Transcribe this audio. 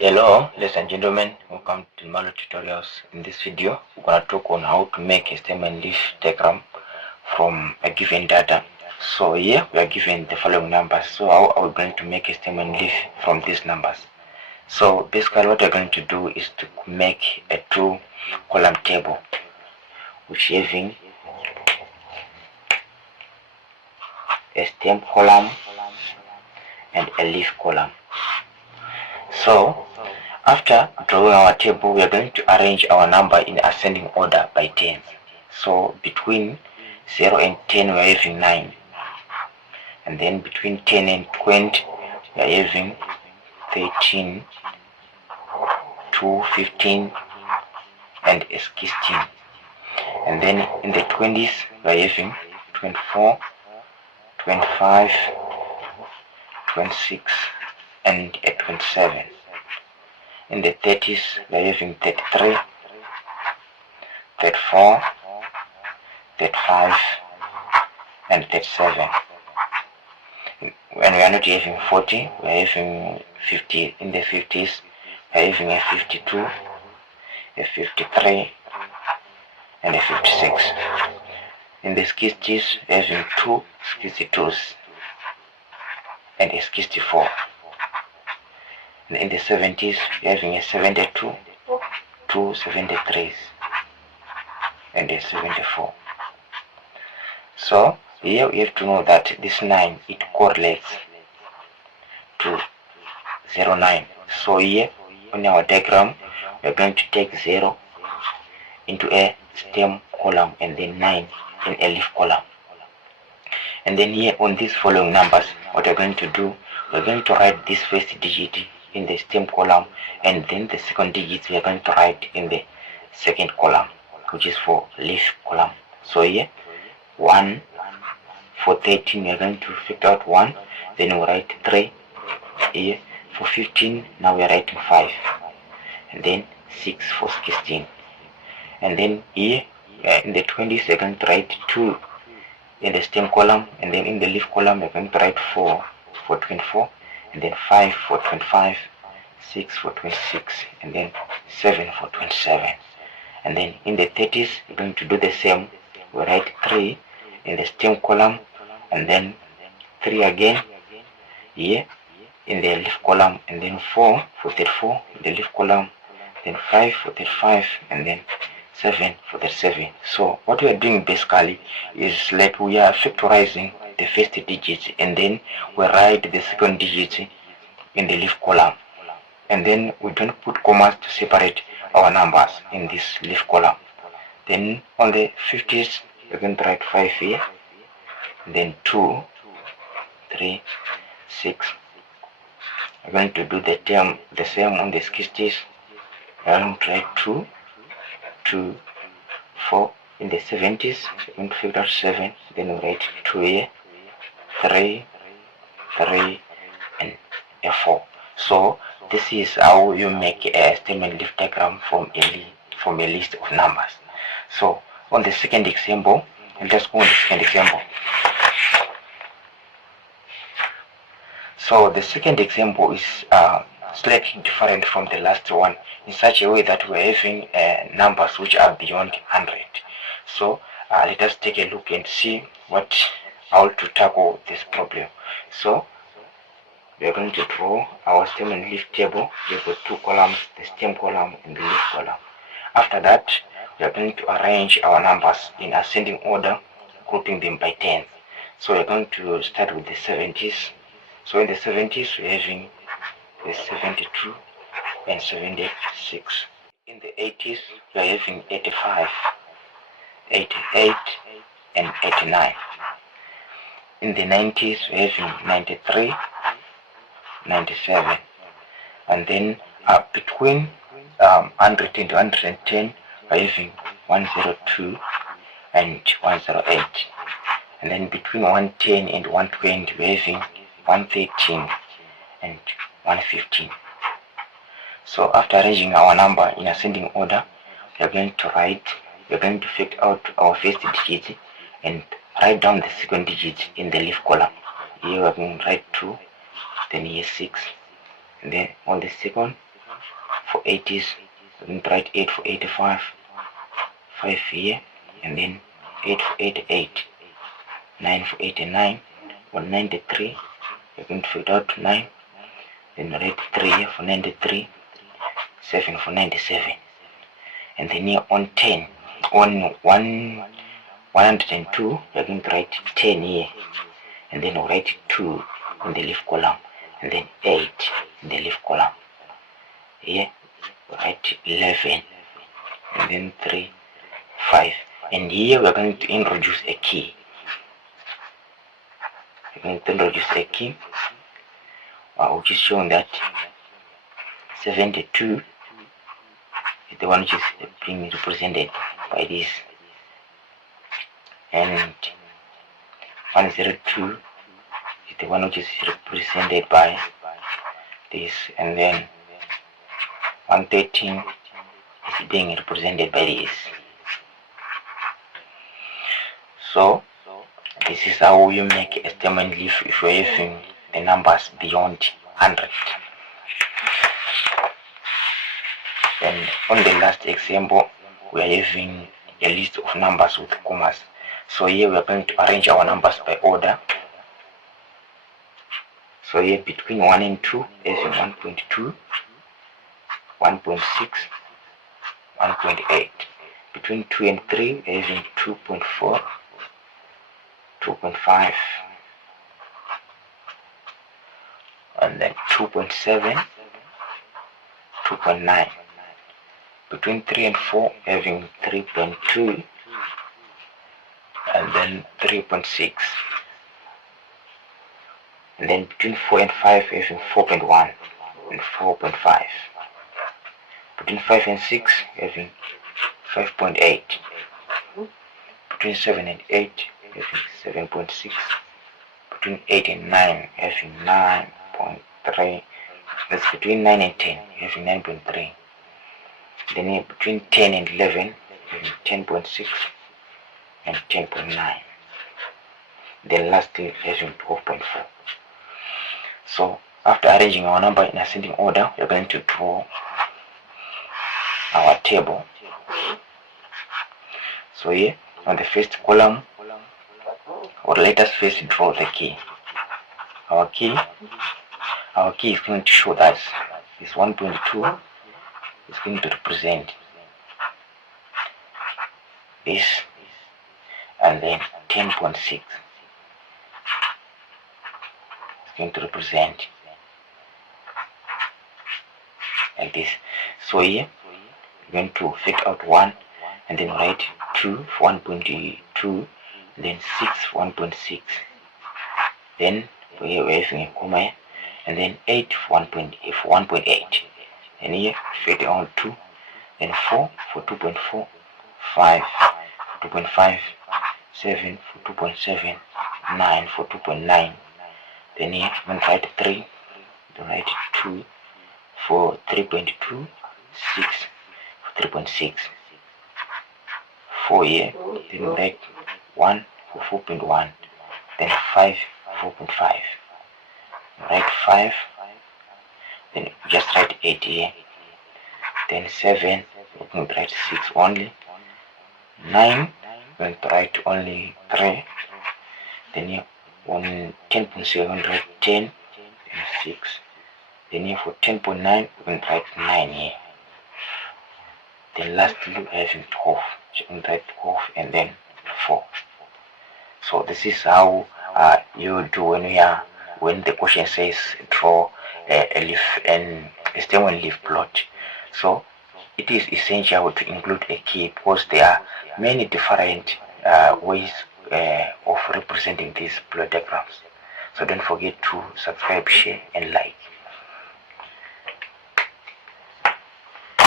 Hello, ladies and gentlemen, welcome to Malo Tutorials. In this video, we're going to talk on how to make a stem and leaf diagram from a given data. So here we are given the following numbers. So how are we going to make a stem and leaf from these numbers? So basically what we're going to do is to make a two-column table, which having a stem column and a leaf column. So after drawing our table, we are going to arrange our number in ascending order by tens. So between 0 and 10 we are having 9, and then between 10 and 20 we are having 13, 2, 15 and 16, and then in the 20s we are having 24, 25, 26 and 27. In the 30s we are having 33, 34, 35 and 37. When we are not having 40, we are having 50. In the 50s, we are having a 52, a 53, and a 56. In the 60s, we are having two 62s and a 64. And in the 70s, we are having a 72, two 73s, and a 74. So here we have to know that this 9, it correlates to 09. So here on our diagram, we are going to take 0 into a stem column and then 9 in a leaf column. And then here on these following numbers, what we're going to do, we're going to write this first digit in the stem column, and then the second digit we are going to write in the second column, which is for leaf column. So here 1 for 13 we are going to figure out 1, then we write 3 here. For 15 now we are writing 5, and then 6 for 16, and then here in the 20s we are going to write 2 in the stem column, and then in the leaf column we are going to write 4 for 24, and then 5 for 25, 6 for 26, and then 7 for 27. And then in the 30s we're going to do the same. We write 3 in the stem column, and then 3 again here in the leaf column, and then 4 for 34 in the leaf column, then 5 for 35, and then 7 for 37. So what we are doing basically is like we are factorizing the first digit, and then we write the second digit in the leaf column, and then we don't put commas to separate our numbers in this leaf column. Then on the 50s we're going to write 5 here, then 2, 3, 6. We're going to do the same on the 60s. We're going to write 2, 2, 4. In the 70s we're going to figure out 7, then we write 2 here, 3, 3 and a 4. So this is how you make a stem and leaf diagram from a list of numbers. So on the second example, let's go on the second example. So the second example is slightly different from the last one, in such a way that we're having numbers which are beyond 100. So let us take a look and see how to tackle this problem. So we are going to draw our stem and leaf table. We've got two columns, the stem column and the leaf column. After that, we are going to arrange our numbers in ascending order, grouping them by tens. So we're going to start with the 70s. So in the 70s we're having the 72 and 76. In the 80s we're having 85, 88 and 89. In the 90s we're having 93, 97, and then between 100 and 110 we're having 102 and 108, and then between 110 and 120 we're having 113 and 115. So after arranging our number in ascending order, we are going to figure out our first digit and write down the second digit in the leaf column. Here we are going to write 2, then here 6, and then on the second 80s, we're going to write 8 for 85, 5 here, and then 8 for 88, 9 for 89, 193, we're going to figure out 9, then write 3 here for 93, 7 for 97, and then here on 10, on 102, we're going to write 10 here, and then we'll write 2 in the left column, and then 8 in the left column. Here we'll write 11, and then 3, 5, and here we're going to introduce a key. We're going to introduce a key, which is showing that 72 is the one which is being represented by this, and 102 is the one which is represented by this, and then 113 is being represented by this. So this is how you make a statement leaf if you're having the numbers beyond 100. And on the last example, we are having a list of numbers with commas. So here we are going to arrange our numbers by order. So here between 1 and 2, having 1.2, 1.6, 1.8. Between 2 and 3, having 2.4, 2.5, and then 2.7, 2.9. Between 3 and 4, having 3.2, and then 3.6. And then between 4 and 5, having 4.1 and 4.5. Between 5 and 6, having 5.8. Between 7 and 8, having 7.6. Between 8 and 9, having 9.3. That's between 9 and 10, having 9.3. Then here between 10 and 11, having 10.6 and 10.9. Then lastly, having 12.4. So after arranging our number in ascending order, we are going to draw our table. So here on the first column, or let us first draw the key. Our key is going to show that this 1.2 is going to represent this, and then 10.6 is going to represent like this. So here we're going to figure out 1, and then write 2 for 1.2, then 6 for 1.6, then we're having a comma here, and then 8 for 1.8, and here figure out 2, then 4 for 2.4, 5 for 2.5, 7 for 2.7, 9 for 2.9. Then here I'm going to write 3, then write 2 for 3.2, 6 for 3.6, 4 here, then write 1 for 4.1, then 5 for 4.5, write 5, then just write 8 here, then 7, we're going to write 6 only, 9, we're going to write only 3, then here on 10.7, write 10, then 6, then here for 10.9, we're going to write 9 here, then lastly we're having 12, so we're going to write 12 and then 4. So this is how you do when the question says draw a leaf and a stem and leaf plot. So it is essential to include a key because there are many different ways of representing these plot diagrams. So don't forget to subscribe, share and like.